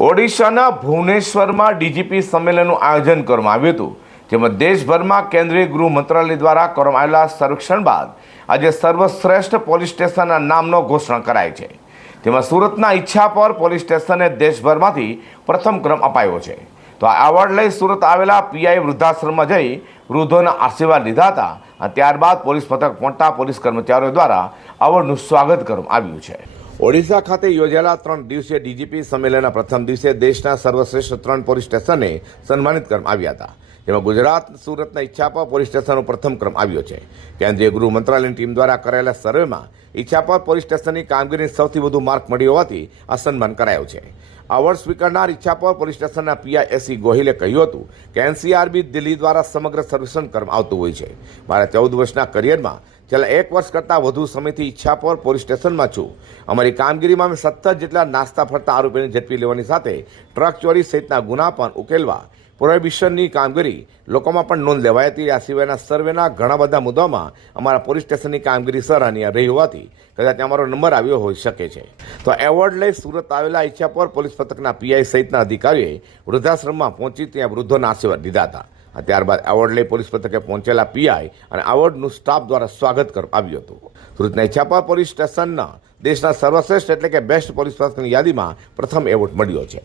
ઓડિશાના ભુવનેશ્વરમાં ડીજીપી સંમેલનનું આયોજન કરવામાં આવ્યું હતું, જેમાં દેશભરમાં કેન્દ્રીય ગૃહ મંત્રાલય દ્વારા કરવામાં આવેલા સર્વેક્ષણ બાદ આજે સર્વશ્રેષ્ઠ પોલીસ સ્ટેશનના નામનો ઘોષણા કરાઈ છે. તેમાં સુરતના ઈચ્છાપોર પોલીસ સ્ટેશનને દેશભરમાંથી પ્રથમ ક્રમ અપાયો છે. તો આ એવોર્ડ લઈ સુરત આવેલા પીઆઈ વૃદ્ધાશ્રમમાં જઈ વૃદ્ધોના આશીર્વાદ લીધા હતા અને ત્યારબાદ પોલીસ મથક પહોંચતા પોલીસ કર્મચારીઓ દ્વારા એવોર્ડનું સ્વાગત કરવામાં આવ્યું છે. ઓડિશા ખાતે યોજાયેલા 3 દિવસીય ડીજીપી સંમેલનના પ્રથમ દિવસે દેશના સર્વશ્રેષ્ઠ 3 પોલીસ સ્ટેશનને સન્માનિત કરવામાં આવ્યા હતા. જેમાં ગુજરાત સુરતના ઈચ્છાપોર પોલીસ સ્ટેશનનો પ્રથમ ક્રમ આવ્યો છે. કેન્દ્રીય ગૃહ મંત્રાલયની ટીમ દ્વારા કરાયેલા સર્વેમાં ઈચ્છાપોર પોલીસ સ્ટેશનની કામગીરીને સૌથી વધુ માર્ક મળી હોવાથી આ સન્માન કરાયું છે. એવોર્ડ સ્વીકારનાર ઈચ્છાપોર પોલીસ સ્ટેશનના પીઆઈ એસી ગોહિલે કહ્યું હતું કે એનસીઆરબી દિલ્હી દ્વારા સમગ્ર સર્વેક્ષણ કરવામાં આવતું હોય છે. મારા 14 વર્ષના કરિયરમાં છેલ્લા 1 વર્ષ કરતાં વધુ સમયથી ઈચ્છાપોર પોલીસ સ્ટેશનમાં છું. અમારી કામગીરીમાં અમે 17 જેટલા નાસ્તા ફરતા આરોપીને ઝડપી લેવાની સાથે ટ્રક ચોરી સહિતના ગુના પણ ઉકેલવા પ્રોહિબિશનની કામગીરી લોકોમાં પણ નોંધ લેવાઈ હતી. આ સિવાયના સર્વેના ઘણા બધા મુદ્દાઓમાં અમારા પોલીસ સ્ટેશનની કામગીરી સરાહનીય રહી હોવાથી કદાચ અમારો નંબર આવ્યો હોઈ શકે છે. તો એવોર્ડ લઈ સુરત આવેલા ઈચ્છાપોર પોલીસ મથકના પીઆઈ સહિતના અધિકારીઓએ વૃદ્ધાશ્રમમાં પહોંચી ત્યાં વૃદ્ધોના આશીર્વાદ લીધા હતા. ત્યારબાદ એવોર્ડ લઈ પોલીસ મથકે પહોંચેલા પીઆઈ અને એવોર્ડનું સ્ટાફ દ્વારા સ્વાગત કરવામાં આવ્યું હતું. સુરતના ઈચ્છાપોર પોલીસ સ્ટેશનના દેશના સર્વશ્રેષ્ઠ એટલે કે બેસ્ટ પોલીસ મથકની યાદીમાં પ્રથમ એવોર્ડ મળ્યો છે.